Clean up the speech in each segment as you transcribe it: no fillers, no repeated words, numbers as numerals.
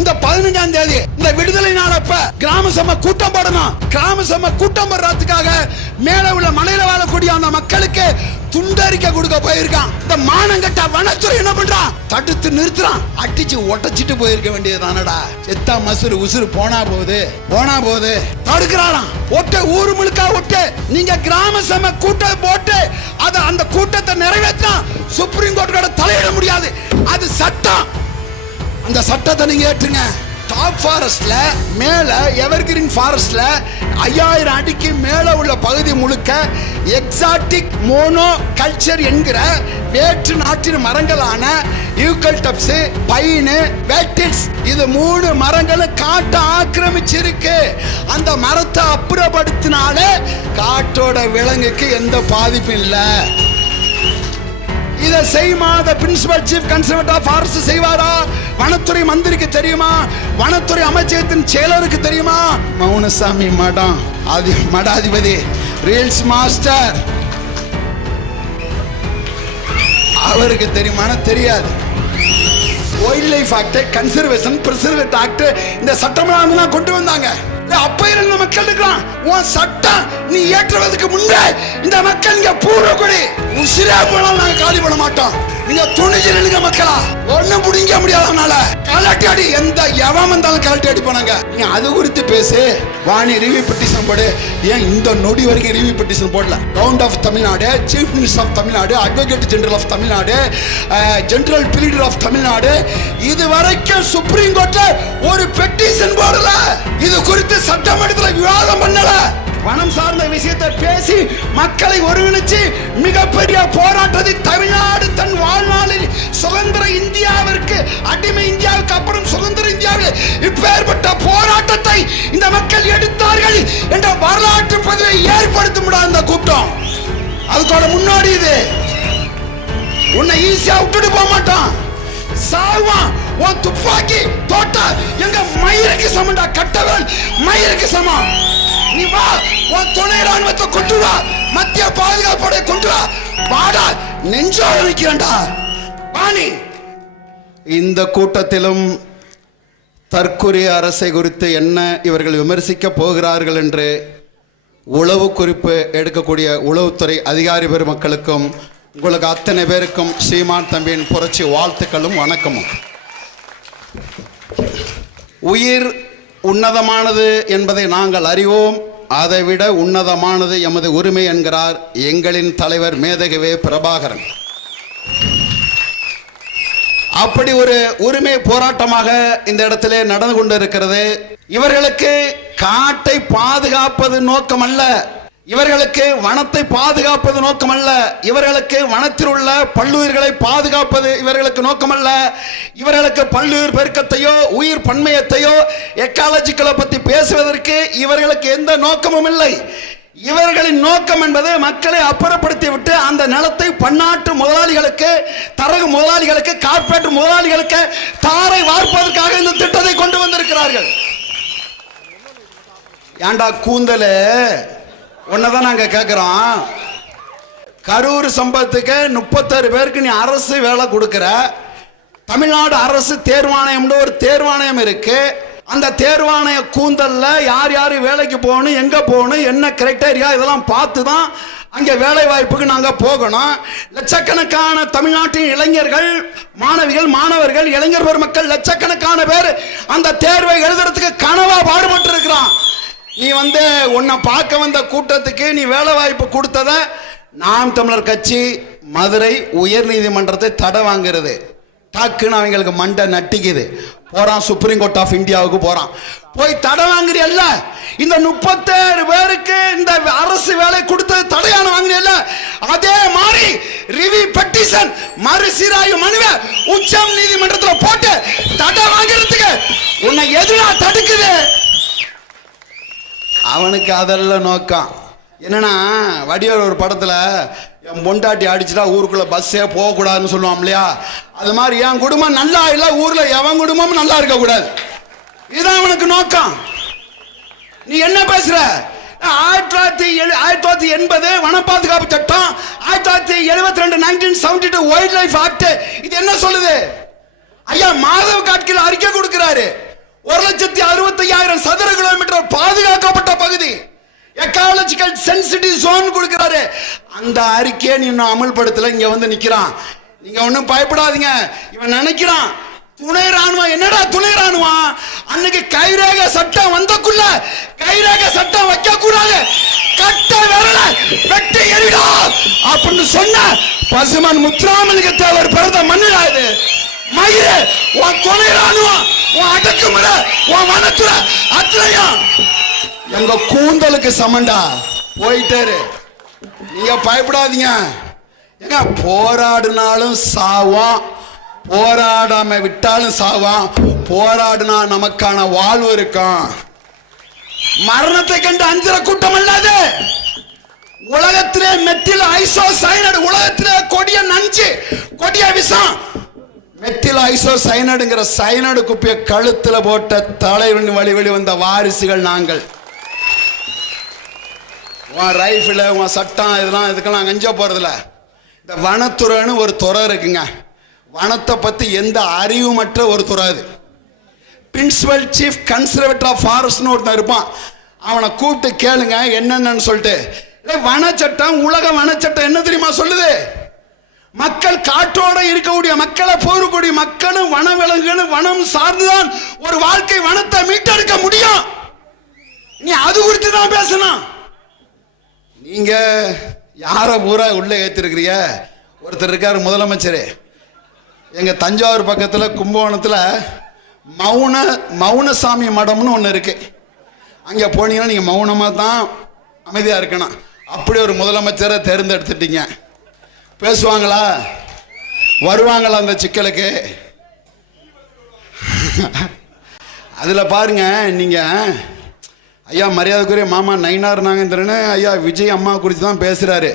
இந்த 15ஆம் தேதி இந்த விடுதலை நாளப்ப கிராம சபை கூட்டம் போடணும். கிராம சபை கூட்டம் போடுறதுக்காக மேல உள்ள மலையில வாழக்கூடிய அந்த மக்களுக்கு துண்டறிக்கை கொடுக்க போயிருக்கான். இந்த மானங்கட்ட வனத்துறை என்ன பண்றான்? தடுத்து நிறுத்துறான். அடிச்சு ஒட்டச்சிட்டு போயிருக்க வேண்டியதானடா. செத்தா மசுறு உசுறு போனா போது தடுக்கிறாளாம். ஒட்ட ஊரு முழுக்க ஒட்டு. நீங்க கிராம சபை கூட்டம் போட்டு அந்த கூட்டத்தை நிறைவேற்றா சுப்ரீம் கோர்ட்டோட தலையிட முடியாது. அது சட்டம். அந்த சட்டத்தை நீங்க ஏற்றுங்க. டாப் ஃபாரஸ்ட்ல மேல எவர்கிரீன் ஃபாரஸ்ட்ல 5000 அடிக்கு மேல உள்ள பகுதி முழுக்க எக்ஸாட்டிக் மோனோ கல்ச்சர் என்கிற வேற்று நாட்டின் மரங்களான யூகலிப்டஸ், பைன், வெட்டிஸ் இது 3 மரங்களும் காட்டை ஆக்கிரமிச்சிருக்கு. அந்த மரத்தை அப்புறப்படுத்தினாலே காட்டோட விலங்குக்கு எந்த பாதிப்பும் இல்லை. இதை செய்யுமா principal chief conservator of forest செய்வாரா? வனத்துறை மந்திரிக்கு தெரியுமா? வனத்துறை அமைச்சகத்தின் செயலருக்கு தெரியுமா? மௌனசாமி மடாதிபதி ரீல்ஸ் மாஸ்டர் அவருக்கு தெரியுமான? தெரியாது. Wild life act, conservation preserved act இந்த சட்டமெல்லாம் கொண்டு வந்தாங்க. அப்ப இருந்த மக்கள் இருக்கலாம். உன் சட்டம் நீ ஏற்றுவதற்கு முன்பே இந்த மக்கள் இங்க பூர்வ கொடி உசிரா போனாலும் நாங்க காலி பண்ண மாட்டோம். நீங்க துணிஞ்சு நில்லுங்க மக்களா. ஒண்ணும் புடிங்க முடியாதனால கலட்டி அடி. எந்த எவன் வந்தாலும் கலட்டி அடி போனாங்க. நீ அது குறித்து பேசு. வாணி ரிவ்யூ பெட்டிஷன் போடு. ஏன் இந்த நொடி வரைக்கும் ரிவ்யூ பெட்டிஷன் போடல? Govt of Tamil Nadu, chief minister of Tamil Nadu, advocate general of Tamil Nadu, general pleader of Tamil Nadu இது வரைக்கும் சுப்ரீம் கோர்ட்ல ஒரு பெட்டிஷன் போடல. இது குறித்து சட்டமன்றத்தில் விவாதம் பண்ணல. வனம் சார்ந்த விஷயத்தை பேசி மக்களை ஒருங்கிணைச்சு மிகப்பெரிய போராட்டத்தை தமிழ்நாடு தன் வாழ்நாளில் சுதந்திர இந்தியாவிற்கு, அடிமை இந்தியாவுக்கு அப்புறம் சுதந்திர இந்தியாவில் இப்பேற்பட்ட போராட்டத்தை இந்த மக்கள் எடுத்தார்கள் என்ற வரலாற்று பதிவை ஏற்படுத்த முடியாத இந்த கூட்டம். அதுக்கோட முன்னாடி இது. உன்னை ஈஸியா விட்டுட்டு போக மாட்டான். சாவான். உன் துப்பாக்கி தோட்டா எங்க மயிருக்கு சமண்டா. கட்டவன் மயிருக்கு சமம். நீ வா, உன் துணை ராணுவத்தை கொண்டு வா, மத்திய பாதுகாப்போட கொண்டு வா. வாடா, நெஞ்சோட நிக்கிறேன்டா. வாணி இந்த கூட்டத்திலும் தற்கொலை அரசை குறித்து என்ன இவர்கள் விமர்சிக்க போகிறார்கள் என்று உளவு குறிப்பு எடுக்கக்கூடிய உளவுத்துறை அதிகாரி பெருமக்களுக்கும் உங்களுக்கு அத்தனை பேருக்கும் ஸ்ரீமான் தம்பியின் புரட்சி வாழ்த்துக்களும் வணக்கமும். உயிர் உன்னதமானது என்பதை நாங்கள் அறிவோம். அதைவிட உன்னதமானது எமது உரிமை என்கிறார் எங்களின் தலைவர் மேதகவே பிரபாகரன். அப்படி ஒரு உரிமை போராட்டமாக இந்த இடத்திலே நடந்து கொண்டிருக்கிறது. இவர்களுக்கு காட்டை பாதுகாப்பது நோக்கம் அல்ல, இவர்களுக்கு வனத்தை பாதுகாப்பது நோக்கம் அல்ல, இவர்களுக்கு வனத்தில் உள்ள பல்லுயிர்களை பாதுகாப்பது இவர்களுக்கு நோக்கம் அல்ல. இவர்களுக்கு பல்லுயிர் பெருக்கத்தையோ உயிர் பன்மையத்தையோ எக்காலஜிக்கலை பற்றி பேசுவதற்கு இவர்களுக்கு எந்த நோக்கமும் இல்லை. இவர்களின் நோக்கம் என்பது மக்களை அப்புறப்படுத்தி விட்டு அந்த நிலத்தை பன்னாட்டு முதலாளிகளுக்கு, தரகு முதலாளிகளுக்கு, கார்ப்பரேட் முதலாளிகளுக்கு தாரை வார்ப்பதற்காக இந்த திட்டத்தை கொண்டு வந்திருக்கிறார்கள். ஏண்டா கூந்தல ஒன்னதான் நாங்க கேட்கிறோம். கரூர் சம்பவத்துக்கு 36 பேருக்கு நீ அரசு வேலை கொடுக்கிற. தமிழ்நாடு அரசு தேர்வாணையம் ஒரு தேர்வாணையம் இருக்கு. அந்த தேர்வாணைய கூந்தல்ல யார் யார் வேலைக்கு போகணும், எங்க போகணும், என்ன கிரைட்டீரியா இதெல்லாம் பார்த்து தான் அங்கே வேலை வாய்ப்புக்கு நாங்க போகணும். லட்சக்கணக்கான தமிழ்நாட்டின் இளைஞர்கள், மாணவிகள், மாணவர்கள், இளைஞர் பெருமக்கள் லட்சக்கணக்கான பேர் அந்த தேர்வை எழுதுறதுக்கு கனவா பாடுபட்டு இருக்கிறான். நீ உன்னை பார்க்க வந்த கூட்டத்துக்கு நீ வேலை வாய்ப்பு கொடுத்தத நாம் தமிழர் கட்சி மதுரை உயர் நீதிமன்றத்தை தடை வாங்குறது. டக்குன்னு அவங்களுக்கு மண்டை நட்டிக்குது. போறான் சுப்ரீம் கோர்ட் ஆஃப் இந்தியாவுக்கு போறான். போய் தடை வாங்குறியல்ல, இந்த 37 பேருக்கு இந்த அரசு வேலை கொடுத்தது தடையான வாங்குறியல்ல, அதே மாதிரி ரிவ்யூ பெட்டிஷன் மறுசீராய்வு மனுவை உச்ச நீதிமன்றத்தில் போட்டு தடை வாங்குறதுக்கு உன்னை எதிரா தடுக்குது. அவனுக்கு அதெல்லாம் நோக்கம் என்னன்னா, வடிவேல் ஒரு படத்துல என் பொண்டாட்டி அடிச்சுட்டா ஊருக்குள்ள பஸ்ஸே போகக்கூடாதுன்னு சொல்லுவான் இல்லையா, அது மாதிரி என் குடும்பம் நல்லா இல்லை, ஊர்ல எவன் குடும்பமும் நல்லா இருக்க கூடாது. இதுதான் அவனுக்கு நோக்கம். நீ என்ன பேசுற? 1980 வன பாதுகாப்பு சட்டம், 1972 1972 வைல்ட் லைஃப் ஆக்ட் இது என்ன சொல்லுது? ஐயா மாதவ காட்கில் அறிக்கை கொடுக்கிறாரு. 1,65,000 சதுர கிலோமீட்டர் பாதுகாக்கப்பட்ட பகுதி, எக்காலஜிக்கல் சென்சிட்டிவ் ஜோன் கொடுக்கிறாரு. அந்த அறிக்கையை நீ இன்னும் அமல்படுத்தல, இங்க வந்து நிக்கிறான். நீங்க ஒன்னும் பயப்படாதீங்க. இவன் நினைக்கிறான் துணை ராணுவம். என்னடா துணை ராணுவம்? அன்னைக்கு கைரேக சட்டம் வந்தக்குள்ள கைரேக சட்டம் வைக்க கூடாது, கட்ட விரல வெட்டி எறிடா அப்படின்னு சொன்ன பசுமன் முத்துராமலிங்க தேவர் பிறந்த மண்ணுடா இது. மயிறு உன் துணை ராணுவம், உன் அடக்குமுறை, உன் வனத்துறை அத்தனையும் எங்க கூந்தலுக்கு சமண்டா. போயிட்டாரு. நீங்க பயப்படாதீங்க. ஏங்க போராடினாலும் சாவான், போராடாம விட்டாலும் சாவான். போராடினா நமக்கான வாழ்வு இருக்கும். மரணத்தை கண்டு அஞ்சுற கூட்டம் அல்லாது. உலகத்திலே மெத்தில் ஐசோசைனேட், உலகத்திலே கொடிய நஞ்சு, கொடிய விஷம் மெத்தில் ஐசோசைனேட்ங்கிற சைனடு குப்பிய கழுத்துல போட்ட தலைவன் வழி வழி வந்த வாரிசுகள் நாங்கள். உன் ரைஃபிள், உன் சட்டம், இதெல்லாம் இதுக்கெல்லாம் அஞ்ச போறதில்ல. இந்த வனத்துறைன்னு ஒரு துறை இருக்குங்க. வனத்தை பத்தி எந்த அறிவுமற்ற ஒரு துறை அது. பிரின்சிபல் சீஃப் கன்சர்வேட்டர் ஆஃப் ஃபாரஸ்ட்னு ஒருத்தன் இருப்பான். அவனை கூப்பிட்டு கேளுங்க என்னென்னு சொல்லிட்டு. வனச்சட்டம், உலக வனச்சட்டம் என்ன தெரியுமா சொல்லுது? மக்கள் காற்றோட இருக்கக்கூடிய மக்களை போகக்கூடிய மக்களும் வனவிலங்குகளும் வனம் சார்ந்துதான் ஒரு வாழ்க்கை வனத்தை மீட்டெடுக்க முடியும். நீ அது குறித்து தான் பேசணும். நீங்க யார ஊரா உள்ள ஏத்திருக்கிறீங்க? ஒருத்தர் இருக்காரு முதலமைச்சர். எங்க தஞ்சாவூர் பக்கத்துல கும்பகோணத்துல மௌனசாமி மடம்னு ஒன்று இருக்கு. அங்க போனீங்கன்னா நீங்க மௌனமா தான் அமைதியா இருக்கணும். அப்படி ஒரு முதலமைச்சரை தேர்ந்தெடுத்துட்டீங்க. பேசுவாங்களா? வருவாங்களா அந்த சிக்கலுக்கு? அதுல பாருங்க, நீங்க ஐயா மரியாதைக்குரிய மாமா நயினார் நாகேந்திரன் ஐயா விஜய் அம்மா குறித்து தான் பேசுறாரு.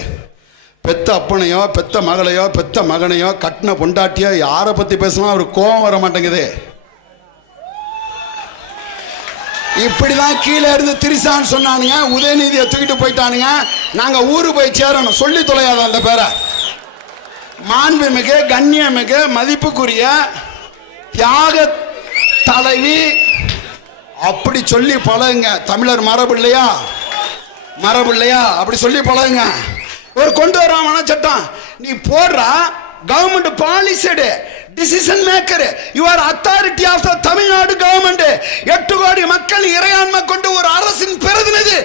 பெத்த அப்பனையோ பெத்த மகளையோ பெத்த மகனையோ கட்டின பொண்டாட்டியோ யாரை பத்தி பேசணும் அவருக்கு கோபம் வர மாட்டேங்குது. இப்படிதான் கீழே இருந்து திரிசான்னு சொன்னானுங்க, உதயநிதியை தூக்கிட்டு போயிட்டானுங்க. நாங்க ஊரு போய் சேரணும், சொல்லி தொலையாத அந்த பேரை. மாண்புமிகு கண்ணியமிகு மதிப்புக்குரிய தியாக தலைவி அப்படி சொல்லி பழகுங்க. தமிழர் மரபு இல்லையா? மரபு இல்லையா? அப்படி சொல்லி பழகுங்க. ஒரு கொண்டு வராம சட்டம் நீ போடுற government policy decision maker, your authority of the Tamil Nadu government. 8 கோடி மக்கள் இறையாண்மை கொண்டு ஒரு அரசின் பிரதிநிதி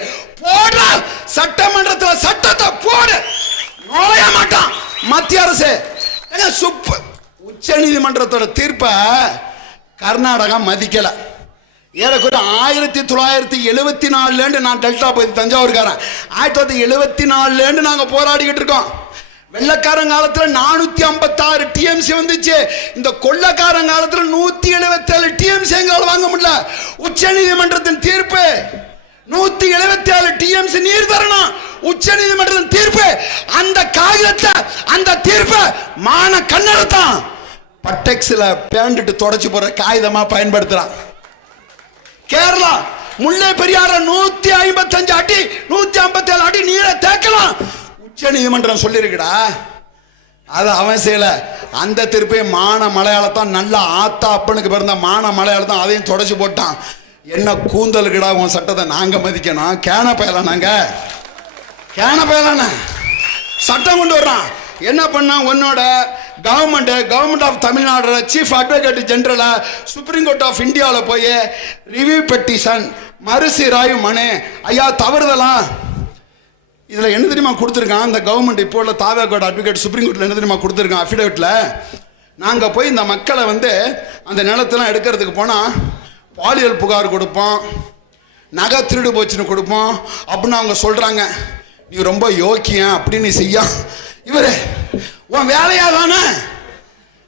போடுற சட்டமன்றத்தில் சட்டத்தை போடு. நுழைய மாட்டான் மத்திய அரசு. உச்ச நீதிமன்றத்தோட தீர்ப்பை கர்நாடகா மதிக்கல. ஏறக்குறைய 1974 நான் டெல்டா பகுதி தஞ்சாவூர்காரன். 1974 நாங்க போராடிக்கிட்டு இருக்கோம். வெள்ளக்காரன் காலத்துல 456 டிஎம்சி வந்துச்சு. இந்த கொள்ளக்காரன் காலத்துல 177 டிஎம்சி எங்களால் வாங்க முடியல. உச்ச நீதிமன்றத்தின் தீர்ப்பு 177 டிஎம்சி நீர் தரணும். உச்ச நீதிமன்றத்தின் தீர்ப்பு அந்த காகிதத்தை, அந்த தீர்ப்பு மான கண்ணடத்தான் பட்டெக்ஸ்ல பேண்டிட்டு தொடச்சு போற காகிதமா பயன்படுத்துறான். கேரளா முல்லை பெரியார 155 அடி 157 அடி நீரை தேக்கலாம் உச்ச நீதிமன்றம் சொல்லிருக்குடா. அது அவன் செய்யல. அந்த திருப்பி மான மலையாளத்தான் நல்ல ஆத்தா அப்பனுக்கு பிறந்த மான மலையாளத்தான் அதையும் தொடச்சு போட்டான். என்ன கூந்தலுக்குடா உன் சட்டத்தை நாங்க மதிக்கணும்? கேன பயலாம், நாங்க கேன பயலான சட்டம் கொண்டு வர்றான். என்ன பண்ணா உன்னோட government of Tamil Nadu chief advocate general supreme court of இந்தியாவில் போய் ரிவ்யூ பெட்டிஷன் மறுசீராய்வு மனு ஐயா தவறுதலாம். இதில் என்ன தெரியுமா கொடுத்துருக்கான் இந்த கவர்மெண்ட்? இப்போ உள்ள தாவேகோட அட்வொகேட் சுப்ரீம் கோர்ட்டில் என்ன தெரியுமா கொடுத்துருக்கான் அஃபிடேவிட்டில்? நாங்கள் போய் இந்த மக்களை அந்த நிலத்தெல்லாம் எடுக்கிறதுக்கு போனால் பாலியல் புகார் கொடுப்போம், நகை திருடு போச்சுன்னு கொடுப்போம் அப்படின்னு அவங்க சொல்கிறாங்க. நீ ரொம்ப யோக்கியம் அப்படின்னு செய்யா. இவரு உன் வேலையா தானே?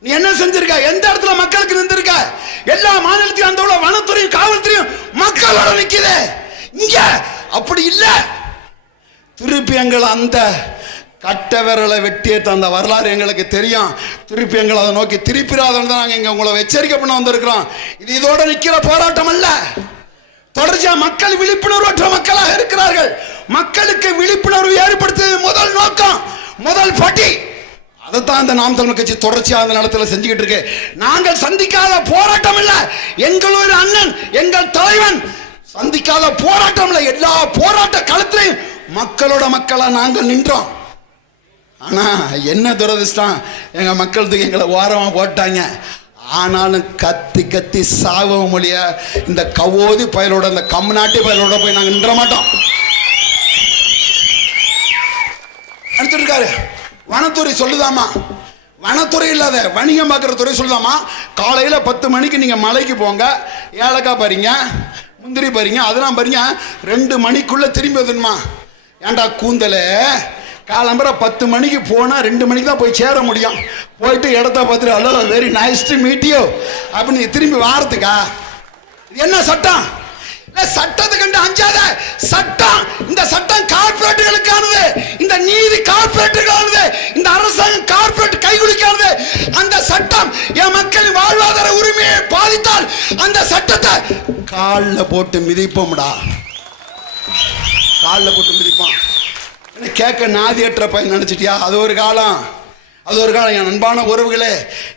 நீ என்ன செஞ்சிருக்க? எந்த இடத்துல மக்களுக்கு நின்றுருக்க? எல்லா மாநிலத்திலும் அந்த வனத்துறையும் காவல்துறையும் மக்களோட நிக்குது. இங்க அப்படி இல்ல. திருப்பி எங்களை அந்த கட்ட விரலை வெட்டிய அந்த வரலாறு எங்களுக்கு தெரியும். திருப்பி எங்களை அதை நோக்கி திருப்பிடாதான் நாங்கள் இங்க உங்களை எச்சரிக்கை பண்ண வந்திருக்கிறோம். இது இதோட நிக்கிற போராட்டம் அல்ல. தொடர்ச்சியா மக்கள் விழிப்புணர்வற்ற மக்களாக இருக்கிறார்கள். மக்களுக்கு விழிப்புணர்வு ஏற்படுத்துவது முதல் நோக்கம், முதல் படி. அதைத்தான் இந்த நாம் தமிழர் கட்சி தொடர்ச்சியாக அந்த நிலத்தில் செஞ்சுக்கிட்டு இருக்கு. நாங்கள் சந்திக்காத போராட்டம் இல்ல, எங்களோட அண்ணன் எங்கள் தலைவன் சந்திக்காத போராட்டம் இல்ல. எல்லா போராட்ட களத்திலையும் மக்களோட மக்களா நாங்கள் நின்றோம். ஆனா என்ன துரதிர்ஷ்டம், எங்க மக்களுக்கு எங்களை ஓரமா போட்டாங்க. ஆனாலும் கத்தி கத்தி சாவ மொழிய இந்த கவோதி பயலோட இந்த கம்நாட்டி பயலோட போய் நாங்கள் நின்ற மாட்டோம். இருக்காரு வனத்துறை சொல்லுதாமா, வனத்துறை இல்லாத வணிகம் பார்க்குற துறை சொல்லுதாமா, காலையில் 10 மணிக்கு நீங்கள் மலைக்கு போங்க, ஏலக்காய் பாருங்க, முந்திரி பாருங்க, அதெல்லாம் பாருங்க, 2 மணிக்குள்ளே திரும்பி வந்துடுமா. ஏண்டா கூந்தலே, காலம்பரை 10 மணிக்கு போனால் 2 மணிக்கு தான் போய் சேர முடியும். போயிட்டு இடத்த பார்த்துட்டு hello very nice to meet you அப்படின்னு திரும்பி வாரத்துக்கா? இது என்ன சட்டம்? சட்டத்தை கண்டு அஞ்சாத சட்டம். இந்த சட்டம் கார்பரேட்டுகளுக்கானது, இந்த நீதி கார்பரேட்டுகளுக்கானது, இந்த அரசாங்கம் கார்பரேட் கைகுலிக்கானது. அந்த சட்டம் என் மக்களின் வாழ்வாதார உரிமையை பாதித்தால் அந்த சட்டத்தை காலில் போட்டு மிதிப்போம்டா, காலில் போட்டு மிதிப்போம். கேட்க நாதியற்ற பையன் நினைச்சிட்டியா? அது ஒரு காலம், அது ஒரு காலம். என் அன்பான உறவுகளே,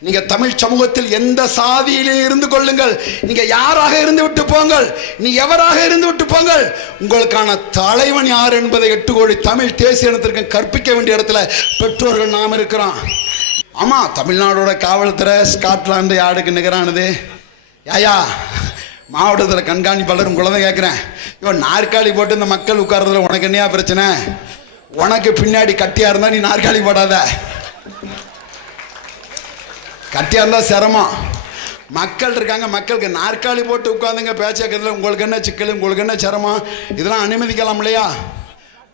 நீங்க தமிழ் சமூகத்தில் எந்த சாதியிலே இருந்து கொள்ளுங்கள், நீங்க யாராக இருந்து விட்டு போங்கள், நீ எவராக இருந்து விட்டு போங்கள், உங்களுக்கான தலைவன் யார் என்பதை 8 கோடி தமிழ் தேசிய இனத்திற்கு கற்பிக்க வேண்டிய இடத்துல பெற்றோர்கள் நாம் இருக்கிறோம். ஆமா, தமிழ்நாடோட காவல்துறை ஸ்காட்லாந்து யாருக்கு நிகரானது? யாயா மாவட்டத்தில் கண்காணிப்பாளர் உங்களை தான் கேட்குறேன். இவன் நாற்காலி போட்டு இந்த மக்கள் உட்கார்றதுல உனக்கு என்னையா பிரச்சனை? உனக்கு பின்னாடி கட்டியா இருந்தா நீ நாற்காலி போடாத, கட்டியா இருந்தா சிரமம். மக்கள் இருக்காங்க, மக்களுக்கு நாற்காலி போட்டு உட்காந்துங்க பேச்சக்கிறதுல உங்களுக்கு என்ன சிக்கல், உங்களுக்கு என்ன சிரமம்? இதெல்லாம் அனுமதிக்கலாம் இல்லையா?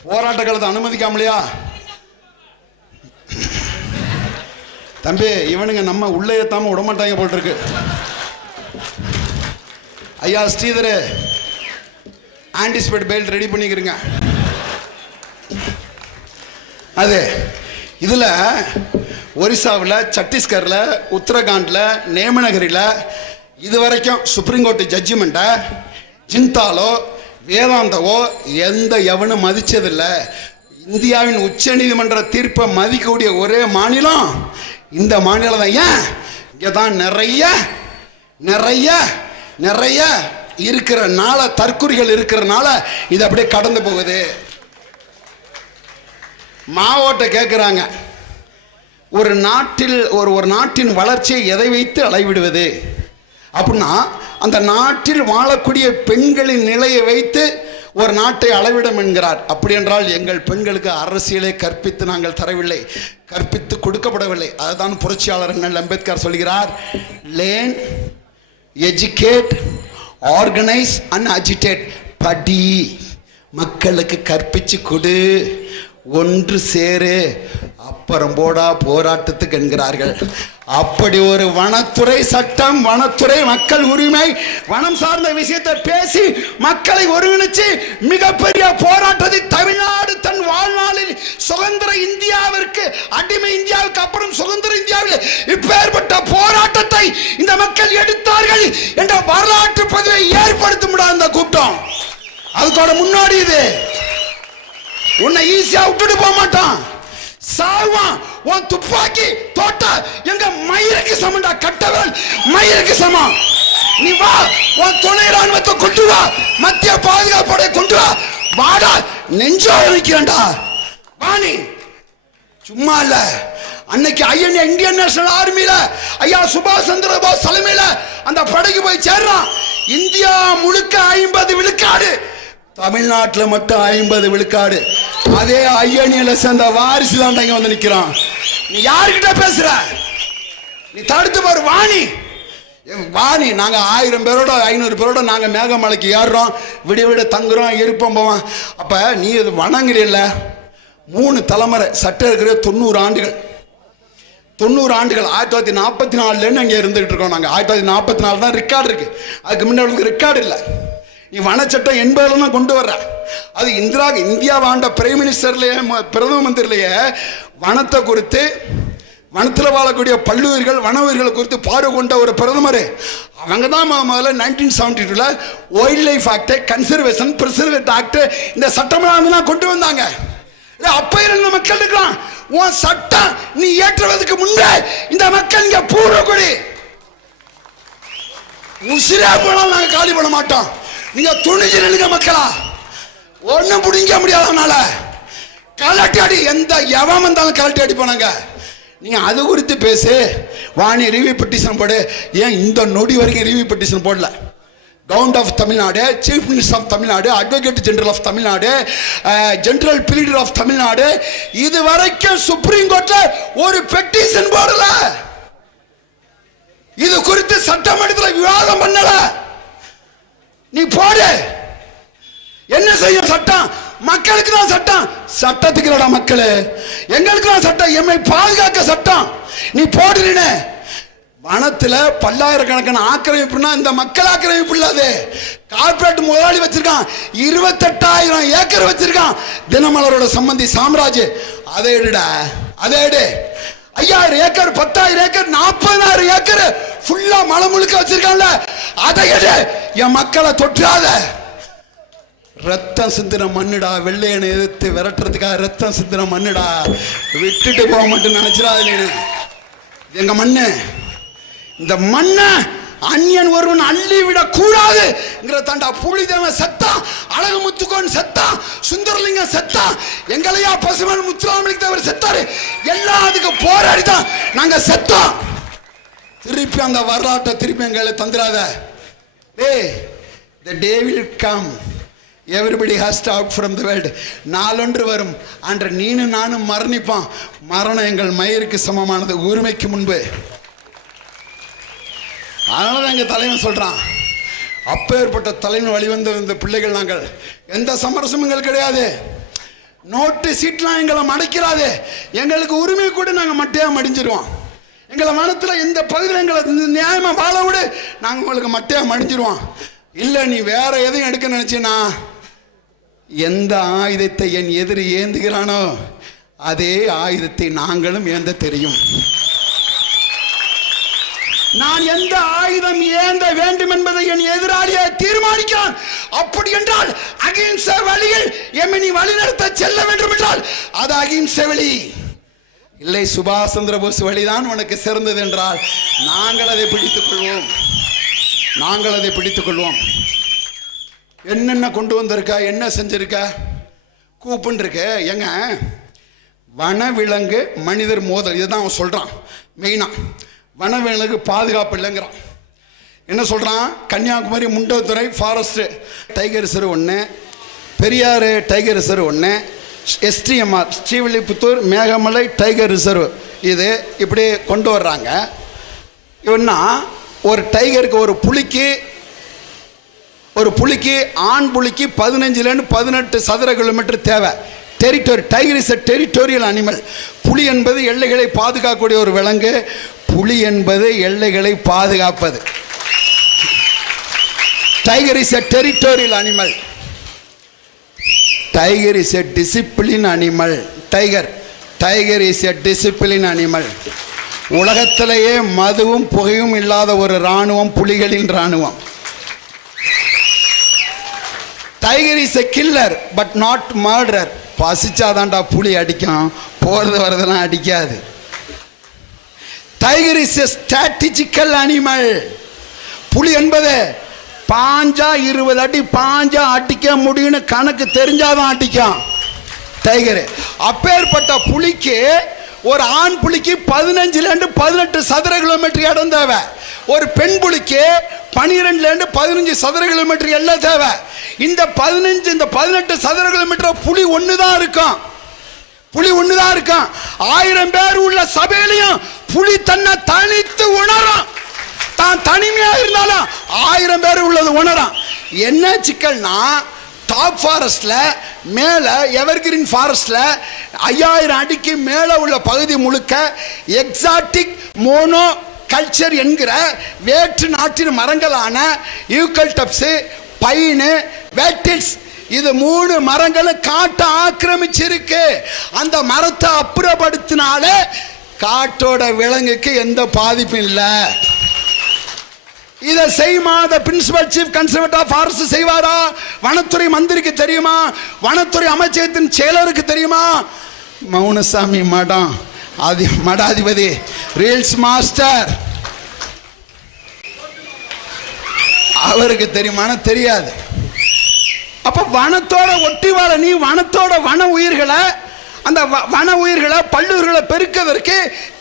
போராட்ட காலத்தை அனுமதிக்காம இல்லையா? தம்பி, இவனுங்க நம்ம உள்ளே ஏத்தாம விடமாட்டாங்க போல் இருக்கு. ஐயா ஸ்ரீதர், ஆன்டிசிபேட் பெயில் ரெடி பண்ணிக்கிறீங்க. அது இதில் ஒரிசாவில், சத்தீஸ்கரில், உத்தரகாண்டில், நேமநகரில் இது வரைக்கும் சுப்ரீம் கோர்ட்டு ஜட்ஜ்மெண்ட்டை ஜிந்தாலோ வேதாந்தவோ எந்த எவனும் மதித்ததில்லை. இந்தியாவின் உச்ச நீதிமன்ற தீர்ப்பை மதிக்கக்கூடிய ஒரே மாநிலம் இந்த மாநிலம் தான். ஏன்? இங்கே தான் நிறைய நிறைய நிறைய இருக்கிறனால, தற்குறிகள் இருக்கிறனால இது அப்படியே கடந்து போகுது. மாவோட்ட கேட்குறாங்க, ஒரு நாட்டில் ஒரு நாட்டின் வளர்ச்சியை எதை வைத்து அளவிடுவது அப்படின்னா, அந்த நாட்டில் வாழக்கூடிய பெண்களின் நிலையை வைத்து ஒரு நாட்டை அளவிடும் என்கிறார். அப்படி என்றால் எங்கள் பெண்களுக்கு அரசியலை கற்பித்து நாங்கள் தரவில்லை, கற்பித்து கொடுக்கப்படவில்லை. அதுதான் புரட்சியாளர் அண்ணல் அம்பேத்கர் சொல்கிறார், learn, educate, organise and agitate. படி, மக்களுக்கு கற்பிச்சு கொடு, ஒன்று சேரு, அப்புறம் போடா போராட்டத்துக்கு என்கிறார்கள். அப்படி ஒரு வனத்துறை சட்டம், வனத்துறை மக்கள் உரிமை, வனம் சார்ந்த விஷயத்தை பேசி மக்களை ஒருங்கிணைச்சு மிகப்பெரிய போராட்டத்தை தமிழ்நாடு தன் வாழ்நாளில் சுதந்திர இந்தியாவிற்கு, அடிமை இந்தியாவுக்கு அப்புறம் சுதந்திர இந்தியாவில் இப்பேற்பட்ட போராட்டத்தை இந்த மக்கள் எடுத்தார்கள் என்ற வரலாற்று பதிவை ஏற்படுத்த முடியாத இந்த கூட்டம். அதுக்கோட முன்னாடி இது உன்னை ஈஸியா விட்டுட்டு போக மாட்டான், சாவான். உன் துப்பாக்கி தோட்டா எங்க மயிருக்கு சமண்டா, கட்டவன் மயிருக்கு சமம். நீ வா, உன் துணை ராணுவத்தை கொண்டு வா, மத்திய பாதுகாப்போட கொண்டு வா, வாடா, நெஞ்சோட வைக்கிறேன்டா. வாணி சும்மா இல்ல. அன்னைக்கு இந்தியன் நேஷனல் ஆர்மியில ஐயா சுபாஷ் சந்திர போஸ் தலைமையில அந்த படைக்கு போய் சேர்றான். இந்தியா முழுக்க 50 விழுக்காடு, தமிழ்நாட்டில் மட்டும் 50 விழுக்காடு. அதே ஐயனியில சேர்ந்த வாரிசு தான் இங்க வந்து நிக்கிறான். நீ யாருக்கிட்ட பேசுற? நீ தடுத்து பாரு. வாணி வாணி, நாங்க 1000 பேரோட 500 பேரோட நாங்க மேகமலைக்கு ஏறுறோம், விட விட தங்குறோம், இருப்போம், போவோம். அப்ப நீ இது வணங்குறீல்ல? 3 தலைமுறை சட்டம் இருக்கிற 90 ஆண்டுகள், 90 ஆண்டுகள். 1944 அங்கே இருந்துகிட்டு இருக்கோம் நாங்கள். 1944 தான் ரெக்கார்டு இருக்கு, அதுக்கு முன்னாடி ரெக்கார்டு இல்லை. நீ வனச்சட்டம் 80 தான் கொண்டு வர்ற. அது இந்தியா ஆண்ட பிரைம் மினிஸ்டர்லயே, பிரதம மந்திரிலேயே வனத்தை குறித்து, வனத்தில் வாழக்கூடிய பல்லுயிர்கள், வன உயிர்களை குறித்து பார்வை கொண்ட ஒரு பிரதமர். அவங்க தான் முதல்ல 1972 wild life act, conservation preserved act, இந்த சட்டமெல்லாம் கொண்டு வந்தாங்க. அப்ப இருந்த மக்கள் இருக்கலாம். உன் சட்டம் நீ ஏற்றுவதற்கு முன்பே இந்த மக்கள் இங்க பூர்வக்குடி உசிரே போனாலும் நாங்க காலி பண்ண மாட்டோம். நீங்க துணிஞ்சு நிலுங்க மக்களா, ஒன்னும் பிடிங்க முடியாதனால கலட்டி அடி, எந்த எவன் வந்தாலும் கலட்டி அடி போனாங்க. நீங்க அது குறித்து பேசு, வாணி ரிவ்யூ பெட்டிஷன் போடு. ஏன் இந்த நொடி வரைக்கும் ரிவ்யூ பெட்டிஷன் போடல? Government of Tamil Nadu, chief minister of Tamil Nadu, advocate general of Tamil Nadu, general pleader of Tamil Nadu, இது வரைக்கும் சுப்ரீம் கோர்ட்ல ஒரு பெட்டிஷன் போடல. இது குறித்து சட்டமன்றத்தில் விவாதம் பண்ணல. நீ போடு, என்ன செய்ய சட்டம்? மக்களுக்கு தான் சட்டம், சட்டத்துக்கு இல்லடா மக்களு, எங்களுக்கு தான் சட்டம், எம்மை பாதுகாக்க சட்டம். நீ போடுறீன வனத்துல பல்லாயிரக்கணக்கான ஆக்கிரமிப்புனா இந்த மக்கள் ஆக்கிரமிப்பு இல்லாது கார்பரேட் முதலாளி வச்சிருக்கான், 28,000 ஏக்கர் வச்சிருக்கான். தினமலரோட சம்பந்தி சாம்ராஜ், அதை எடுடா, அதை எடு. 5,000 ஏக்கர், 10,000 ஏக்கர், 40,000 ஏக்கர் ஃபுல்லா மலை முழுக்க வச்சிருக்கான்ல, அதை எடு. என் மக்களை தொற்றாத. ரத்தம் சிந்தின மண்ணுடா, வெள்ளையனை எதிர்த்து விரட்டுறதுக்காக ரத்தம் சிந்தின மண்ணுடா, விட்டுட்டு போக மாட்டேன்னு நினைச்சிடாது. நீ எங்க மண்ணு, இந்த மண்ணை அந்நியன் ஒருவன் அள்ளி விட கூடாதுங்கிற தாண்டா புலிதேவன் செத்தான், அழகு முத்துக்கோன் செத்தான், சுந்தரலிங்கம் செத்தான், எங்களையா பசுமன் முத்துராமலிங்க தேவர் செத்தாரு. எல்லாத்துக்கும் போராடிதான் நாங்க செத்தோம். திருப்பி அந்த வரலாற்றை திருப்பி எங்களை தந்துடாத. The day will come, everybody has to out from the world. நாளொன்று வரும் அன்று நீனு நானும் மரணிப்பான். மரணம் எங்கள் மயிருக்கு சமமானது உரிமைக்கு முன்பு. அதனாலதான் எங்க தலைவன் சொல்றான், அப்பேற்பட்ட தலைவன் வழிவந்த இந்த பிள்ளைகள் நாங்கள். எந்த சமரசமும் எங்களுக்கு கிடையாது. நோட்டு சீட்லாம் எங்களை மடைக்கிறாது. எங்களுக்கு உரிமை கூட நாங்கள் மட்டையா மடிஞ்சிருவோம். எங்களை மனத்தில் எந்த பகுதியில் எங்களை நியாயமா வாழ விடு, நாங்கள் உங்களுக்கு மட்டையா மடிஞ்சிருவோம். இல்லை நீ வேற எதையும் எடுக்க நினைச்சீன்னா, எந்த ஆயுதத்தை என் எதிரி ஏந்துகிறானோ அதே ஆயுதத்தை நாங்களும் ஏந்த தெரியும். நான் எந்த ஆயுதம் ஏந்த வேண்டும் என்பதை என் எதிராளியை தீர்மானிக்கிறான். அப்படி என்றால் அகிம்சை வழியில் எம்மை நீ வழிநடத்த செல்ல வேண்டும் என்றால் அது அகிம்சை வழி. இல்லை சுபாஷ் சந்திர போஸ் வழிதான் உனக்கு சிறந்தது என்றால் நாங்கள் அதை பிடித்துக் கொள்வோம். நாங்கள் அதை பிடித்துக் கொள்வோம். என்னென்ன கொண்டு வந்திருக்க, என்ன செஞ்சிருக்க, கூப்புன்னு இருக்கு. எங்க வனவிலங்கு மனிதர் மோதல், இதுதான் அவன் சொல்றான். மெயினா வனவிலங்கு பாதுகாப்பு இல்லைங்கிறான். என்ன சொல்றான்? Kanniyakumari Mundanthurai forest tiger reserve 1, Periyar tiger reserve 1, SDMR Srivilliputhur Meghamalai tiger reserve, இது இப்படி கொண்டு வர்றாங்க. இவன்னா ஒரு டைகருக்கு, ஒரு புலிக்கு ஆண் புலிக்கு 15 - 18 சதுர கிலோமீட்டர் தேவை. Territory. Tiger is a territorial animal. புலி என்பது எல்லைகளை பாதுகாக்கக்கூடிய ஒரு விலங்கு. புலி என்பது எல்லைகளை பாதுகாப்பது. Tiger is a territorial animal. Tiger is a discipline animal. Tiger is a discipline animal. உலகத்திலேயே மதுவும் புகையும் இல்லாத ஒரு இராணுவம் புலிகளின் இராணுவம். Tiger is a killer but not murderer. பசிச்சாதான்டா புலி அடிக்கும், போறது வரதெல்லாம் அடிக்காது. Tiger is a strategical animal. புலி என்பது பாஞ்சா 20 அடி பாஞ்சா அடிக்க முடியும்னு கணக்கு தெரிஞ்சாதான் அடிக்கும் டைகர். அப்பேற்பட்ட புலிக்கு, ஒரு ஆண் புலிக்கு 15 - 18 சதுர கிலோமீட்டர் இடம் தேவை. ஒரு பெண் புலிக்கு 12 - 15 சதுர கிலோமீட்டர் எல்லாம் தேவை. இந்த 15 இந்த 18 சதுர கிலோமீட்டர் புலி ஒண்ணுதான் இருக்கும். 1000 பேர் உள்ள சபையிலையும் புலி தன்னை தனித்து உணரும். தான் தனிமையா இருந்தாலும் 1000 பேர் உள்ளது உணரும். என்ன சிக்கல்னா, டாப் ஃபாரஸ்ட்ல மேல எவர்கிரீன் ஃபாரஸ்ட்ல 5000 அடிக்கு மேல உள்ள பகுதி முழுக்க எக்ஸாட்டிக் மோனோ கல்ச்சர் என்கிற வேற்று நாட்டின் மரங்களான யூக்கல்டப்ஸ், பைனு, வேட்டில்ஸ், இது 3 மரங்களும் காட்டை ஆக்கிரமிச்சிருக்கு. அந்த மரத்தை அப்புறப்படுத்தினாலே காட்டோட விலங்குக்கு எந்த பாதிப்பும் இல்லை. இதை செய்யுமா principal chief conservator of forest செய்வாரா? வனத்துறை மந்திரிக்கு தெரியுமா? வனத்துறை அமைச்சகத்தின் செயலருக்கு தெரியுமா? மௌனசாமி மடம் மடாதிபதி ரீல்ஸ் மாஸ்டர் அவருக்கு தெரியுமான தெரியாது. அப்ப வனத்தோட ஒட்டி வாழ நீ வனத்தோட வன உயிர்களை அந்த வன உயிர்களை பல்லுயிர்களை பெருக்கிறதுக்கு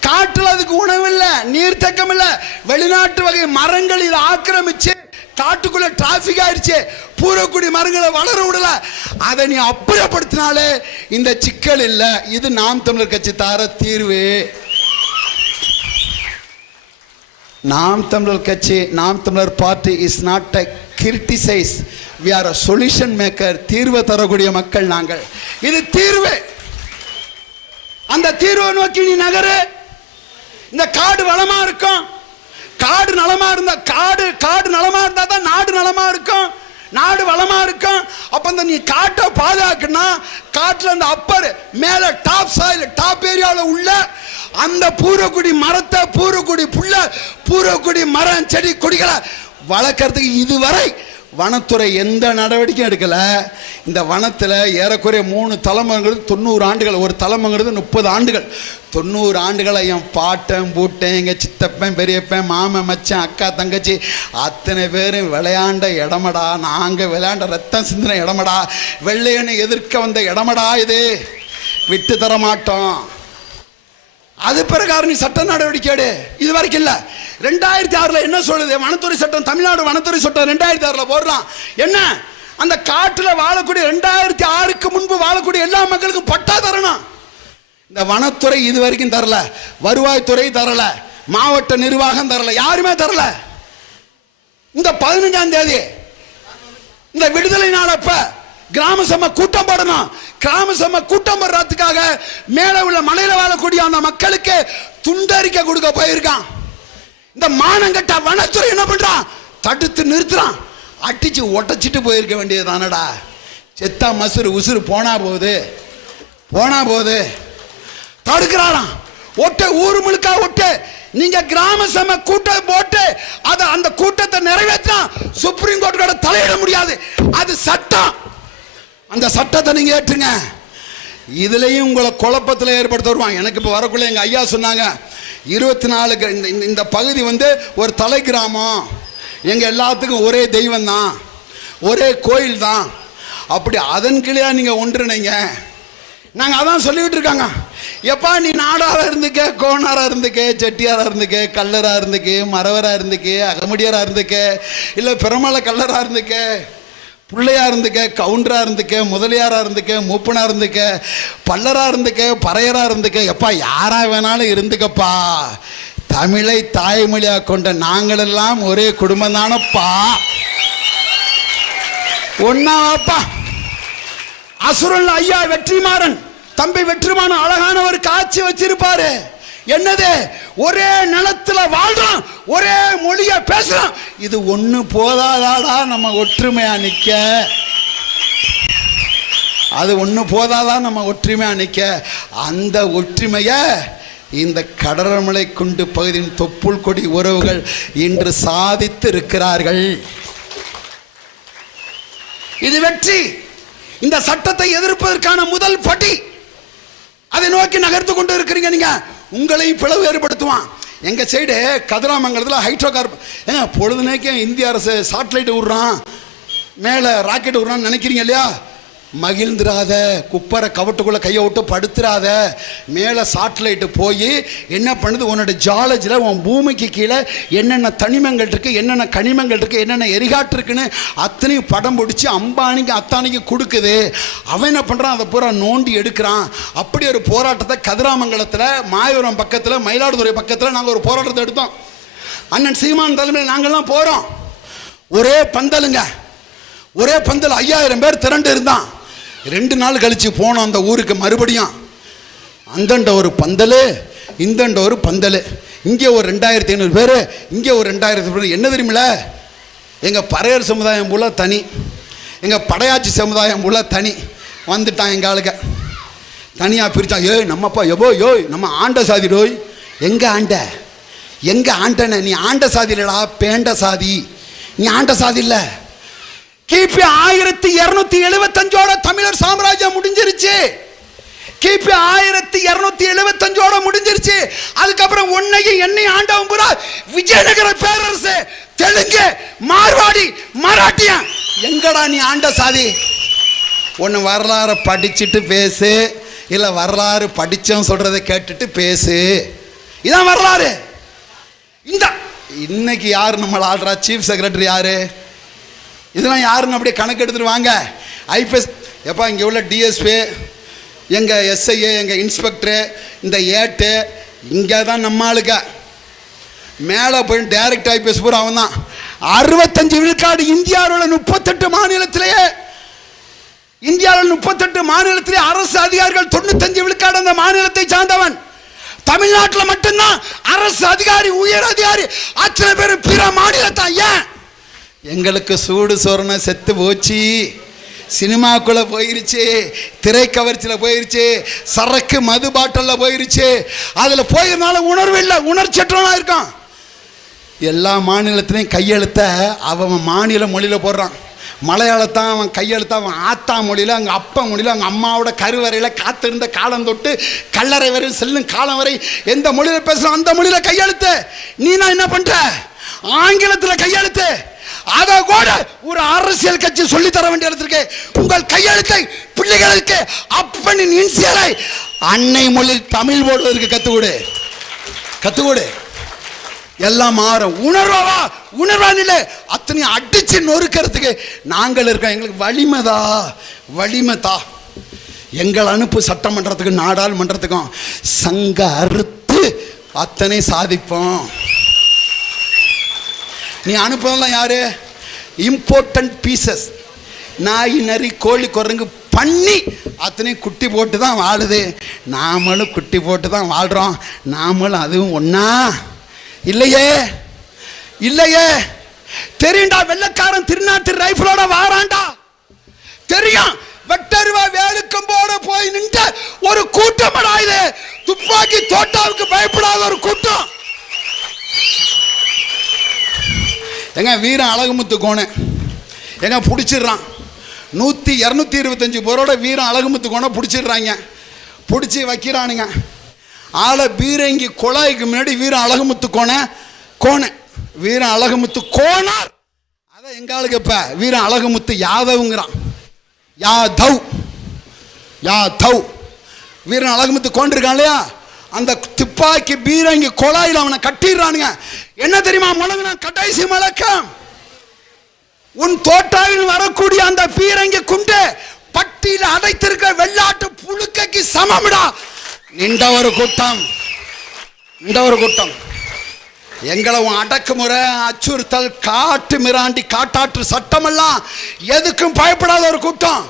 காட்டுல அதுக்கு உணவு இல்லை, நீர்த்தக்கம் இல்லை, வெளிநாட்டு வகை மரங்கள் இதை ஆக்கிரமிச்சு காட்டுக்குள்ள டிராபிக் ஆயிடுச்சு, பூரக்குடி மரங்களை வளர விடல. அதை நீ அப்புறப்படுத்தினாலே இந்த சிக்கல் இல்லை. இது நாம் தமிழர் கட்சி தர தீர்வு. நாம் தமிழர் கட்சி, நாம் தமிழர் party is not a criticize, we are a solution maker. தீர்வை தரக்கூடிய மக்கள் நாங்கள். இது தீர்வு. அந்த தீர்வை நோக்கி நீ நகரு. இந்த காடு வளமா இருக்கும். காடு நலமா இருந்தா காடு நலமா இருந்தா தான் நாடு நலமா இருக்கும், நாடு வளமா இருக்கும். அப்ப அந்த நீ காட்டை பாதுகாக்கணும்னா காட்டுல அந்த அப்பர் மேல டாப் சாயில் டாப் ஏரியாவில் உள்ள அந்த பூரக்குடி மரத்தை பூரக்குடி புல்ல பூரக்குடி மரம் செடி கொடிகளை வளர்க்கறதுக்கு இதுவரை வனத்துறை எந்த நடவடிக்கையும் எடுக்கல. இந்த வனத்தில் ஏறக்குறைய 3 தலைமுறைங்கிறது 90 ஆண்டுகள், ஒரு தலைமுறைங்கிறது 30 ஆண்டுகள். 90 ஆண்டுகளை என் பாட்டன் பூட்டன் எங்கள் சித்தப்பன் பெரியப்பன் மாமன் மச்சான் அக்கா தங்கச்சி அத்தனை பேரும் விளையாண்ட இடமடா, நாங்கள் விளையாண்ட ரத்தம் சிந்தின இடமடா, வெள்ளையனை எதிர்க்க வந்த இடமடா, இது விட்டு தர மாட்டோம். அது பிரகாரம் நீ சட்ட நடவடிக்கை எடு. இது வரைக்கும் இல்லை. 2006 என்ன சொல்லுது வனத்துறை சட்டம்? தமிழ்நாடு வனத்துறை சட்டம் 2006 போடுறான். என்ன? அந்த காட்டுல வாழக்கூடிய 2006க்கு முன்பு வாழக்கூடிய எல்லா மக்களுக்கும் பட்டா தரணும். இந்த வனத்துறை இது வரைக்கும் தரல, வருவாய்த்துறை தரல, மாவட்ட நிர்வாகம் தரல, யாருமே தரல. இந்த 15ஆம் தேதி இந்த விடுதலை நாளப்ப கிராம சபை கூட்டம் போடணும். கிராம சபை கூட்டம் போடுறதுக்காக மேல உள்ள மலையில வாழக்கூடிய அந்த மக்களுக்கு துண்டறிக்கை கொடுக்க போயிருக்கான். இந்த மானங்கட்ட வனத்துறை என்ன பண்றான்? தடுத்து நிறுத்துறான். அடிச்சு ஒட்டச்சிட்டு போயிருக்க வேண்டியதானடா. செத்தா மசுறு உசுறு போனா போது தடுக்கிறாராம். ஒட்ட ஊர் முழுக்கா ஒட்டு. நீங்க கிராம சபை கூட்டம் போட்டு அத அந்த கூட்டத்தை நிறைவேற்றினா சுப்ரீம் கோர்ட்டோட தலையிட முடியாது. அது சட்டம். அந்த சட்டத்தை நீங்க ஏற்றுங்க. இதுலயும் உங்களை குழப்பத்தில் ஏற்படுத்த வருவாங்க. எனக்கு இப்போ வரக்குள்ள எங்க ஐயா சொன்னாங்க, 24 இந்த பகுதி ஒரு தலை கிராமம், எங்க எல்லாத்துக்கும் ஒரே தெய்வம் தான், ஒரே கோயில் தான். அப்படி அதன் கீழே நீங்க ஒன்றுனீங்க. நாங்க அதான் சொல்லிக்கிட்டு இருக்காங்க. எப்பா நீ நாடாரா இருந்துக்க, கோணாரா இருந்துக்க, செட்டியாரா இருந்துக்க, கல்லரா இருந்துக்க, மரவரா இருந்துக்க, அகமுடியாரா இருந்துக்க, இல்ல பெருமலை கல்லரா இருந்துக்க, பிள்ளையா இருந்துக்க, கவுண்டரா இருந்துக்க, முதலியாரா இருந்துக்க, மூப்பனா இருந்துக்க, பல்லரா இருந்துக்க, பறையரா இருந்துக்க, எப்பா யாரா வேணாலும் இருந்துக்கப்பா. தமிழை தாய்மொழியா கொண்ட நாங்கள் எல்லாம் ஒரே குடும்பம் தானப்பா. ஒன்னாப்பா. அசுரன் ஐயா வெற்றிமாறன், தம்பி வெற்றிமாறன் அழகான ஒரு காட்சி வச்சிருப்பாரு. என்னது? ஒரே நிலத்துல வாழ்றோம், ஒரே மொழிய பேசுறோம். இது ஒண்ணு போதாதாடா நம்ம ஒற்றுமையா நிக்க? அது ஒண்ணு போதாதா நம்ம ஒற்றுமையா நிக்க? அந்த ஒற்றுமைய இந்த கடற்மலை குண்டு பகுதியின் தொப்புள் கொடி உறவுகள் இன்று சாதித்து இருக்கிறார்கள். இது வெற்றி. இந்த சட்டத்தை எதிர்ப்பதற்கான முதல் படி. அதை நோக்கி நகர்த்து கொண்டு இருக்கிறீங்க. நீங்க உங்களையும் பிளவு ஏற்படுத்துவான். எங்க சைடு கதிராமங்கலத்தில் ஹைட்ரோ கார்பன் பொழுதுனேக்கே இந்திய அரசு சாட்டலைட் விடுறான், மேலே ராக்கெட் விடுறான்னு நினைக்கிறீங்க இல்லையா? மகிழ்ந்துராத, குப்பரை கவட்டுக்குள்ள கையை விட்டு படுத்துறாத. மேலே சாட்டலைட்டு போய் என்ன பண்ணுது? உன்னோட ஜாலஜியில் உன் பூமிக்கு கீழே என்னென்ன தனிமங்கள் இருக்கு, என்னென்ன கனிமங்கள் இருக்கு, என்னென்ன எரிகாட்டு இருக்குன்னு அத்தனையும் படம் பிடிச்சி அம்பானிக்கு அத்தானிக்கு கொடுக்குது. அவன் என்ன பண்ணுறான்? அதை பூரா நோண்டி எடுக்கிறான். அப்படி ஒரு போராட்டத்தை கதிராமங்கலத்தில், மாயூரம் பக்கத்தில், மயிலாடுதுறை பக்கத்தில் நாங்கள் ஒரு போராட்டத்தை எடுத்தோம். அண்ணன் சீமான் தலைமையில் நாங்கள்லாம் போகிறோம். ஒரே பந்தலுங்க, ஒரே பந்தல் 5000 பேர் திரண்டு இருந்தான். 2 நாள் கழிச்சு போனோம் அந்த ஊருக்கு. மறுபடியும் அந்தண்ட ஒரு பந்தல், இந்தண்ட ஒரு பந்தல். இங்கே ஒரு 2500 பேர், இங்கே ஒரு 2000 பேர். என்ன தெரியுமில்ல? எங்கள் பறையர் சமுதாயம் போல தனி, எங்கள் படையாட்சி சமுதாயம் போல தனி. வந்துட்டான் எங்கள் ஆளுங்க தனியாக பிரித்தான். ஏய் நம்மப்பா எபோ யோய் நம்ம ஆண்ட சாதி டோய். எங்கே ஆண்டன? நீ ஆண்ட சாதி இல்லடா, பேண்ட சாதி. நீ ஆண்ட சாதி இல்லை. கிபி 1275 தமிழர் சாம்ராஜ்யம் முடிஞ்சிருச்சு. கிபி 1275 முடிஞ்சிருச்சு. அதுக்கப்புறம் உன்னையும் என்னையும் ஆண்டவன் பூரா விஜயநகர பேரரசு, தெலுங்கு, மார்வாடி, மராட்டியன். எங்கடா நீ ஆண்ட சாதி? ஒன்று வரலாறு படிச்சுட்டு பேசு, இல்லை வரலாறு படித்தவன் சொல்கிறத கேட்டுட்டு பேசு. இதான் வரலாறு. இந்த இன்னைக்கு யார் நம்மளை ஆள்றா? சீஃப் செக்ரட்டரி யாரு? இதெல்லாம் யாருன்னு அப்படியே கணக்கு எடுத்துட்டு வாங்க. ஐபிஎஸ் எப்பா இங்கே உள்ள டிஎஸ்பி, எங்கள் எஸ்ஐஏ, எங்கள் இன்ஸ்பெக்டரு, இந்த ஏட்டு, இங்கே தான் நம்ம ஆளுங்க. மேலே போய் டைரக்ட் ஐபிஎஸ் பூரா அவன் தான். 65 விழுக்காடு இந்தியாவில் 38 மாநிலத்திலேயே, இந்தியாவில் 38 மாநிலத்திலே அரசு அதிகாரிகள் 95 விழுக்காடு அந்த மாநிலத்தை சார்ந்தவன். தமிழ்நாட்டில் மட்டும்தான் அரசு அதிகாரி, உயர் அதிகாரி அத்தனை பேர் பிற மாநிலத்தான். ஏன்? எங்களுக்கு சூடு சொரணை செத்து போச்சு, சினிமாக்குள்ள போயிருச்சு, திரைக்கவர்ச்சியில் போயிருச்சு, சரக்கு மது பாட்டில் போயிருச்சு. அதில் போயிருந்தாலும் உணர்வு இல்லை, உணர்ச்சற்றவனா இருக்கான். எல்லா மாநிலத்திலையும் கையெழுத்த அவன் மாநில மொழியில் போடுறான். மலையாளத்தான் அவன் கையெழுத்த அவன் ஆத்தா மொழியில், அங்கே அப்பா மொழியில், அங்கே அம்மாவோட கருவறையில் காத்திருந்த காலம் தொட்டு கல்லறை வரை செல்லும் காலம் வரை எந்த மொழியில் பேசுகிறான் அந்த மொழியில் கையெழுத்து. நீ நான் என்ன பண்ணுற? ஆங்கிலத்தில் கையெழுத்து. அதை கூட ஒரு அரசியல் கட்சி சொல்லி தர வேண்டிய இடத்திற்கு உங்கள் கையெழுத்தை பிள்ளைகளுக்கு அப்பனின் இன்சியலை அன்னை மொழியில் தமிழ் போடுவதற்கு கத்துக்கொடு. எல்லாம் மாறும். உணர்வா நிலை அத்தனை அடிச்சு நொறுக்கிறதுக்கு நாங்கள் இருக்கோம். எங்களுக்கு வலிமைதா. எங்கள் அனுப்பு சட்டமன்றத்துக்கு, நாடாளுமன்றத்துக்கும் சங்க அறுத்து அத்தனை சாதிப்போம். நீ அனுப்புறதெல்லாம் யாரு? Important pieces. நாய், நரி, கோழி, குரங்கு, பண்ணி அத்தனை குட்டி போட்டு தான் வாழுது. நாமளும் குட்டி போட்டு தான் வாழ்கிறோம். நாமளும் அதுவும் ஒன்றா இல்லையே. தெரியும்டா, வெள்ளக்காரன் திருநாட்டு ரைஃபிளோட வாராண்டா. தெரியும். வெட்டருவா வேலுக்கும் போட போய் நின்ற ஒரு கூட்டம். இது துப்பாக்கி தோட்டாவுக்கு பயப்படாத ஒரு கூட்டம். எங்க வீரன் அழகுமுத்து கோண எங்க பிடிச்சிடுறான். 225 பேரோட வீரன் அழகுமுத்து கோண பிடிச்சிடுறாங்க. பிடிச்சி வைக்கிறானுங்க. ஆளை பீரங்கி குழாய்க்கு முன்னாடி வீரன் அழகுமுத்து கோண வீரன் அழகுமுத்து கோணார். அதான் எங்க ஆளுக்கு இப்ப வீரன் அழகுமுத்து யாதவ்ங்கிறான். யாதவ் வீரன் அழகுமுத்து கோண்டிருக்கான் இல்லையா? அந்த துப்பாக்கி பீரங்கி குழாயில் அவனை கட்டிடுறானுங்க. என்ன தெரியுமா முழங்கின கடைசி முழக்கம்? உன் தோட்டாவில் வரக்கூடிய அந்த பீரங்கி குண்டு பட்டியில் அடைத்திருக்க வெள்ளாட்டு புழுக்கைக்கு சமமிடா. நின்ற ஒரு கூட்டம். எங்களை அடக்குமுறை, அச்சுறுத்தல், காட்டு மிராண்டி, காட்டாற்று சட்டமெல்லாம் எதுக்கும் பயப்படாத ஒரு கூட்டம்.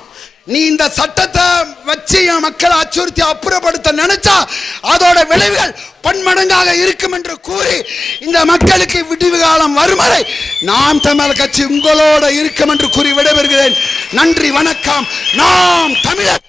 நீ இந்த சட்டத்தை வச்சு என் மக்களை அச்சுறுத்தி அப்புறப்படுத்த நினைச்சா அதோட விளைவுகள் பன்மடங்காக இருக்கும் என்று கூறி இந்த மக்களுக்கு விடிவு காலம் வரும் வரை நாம் தமிழர் கட்சி உங்களோட இருக்கும் என்று கூறி விடைபெறுகிறேன். நன்றி, வணக்கம். நாம் தமிழர்.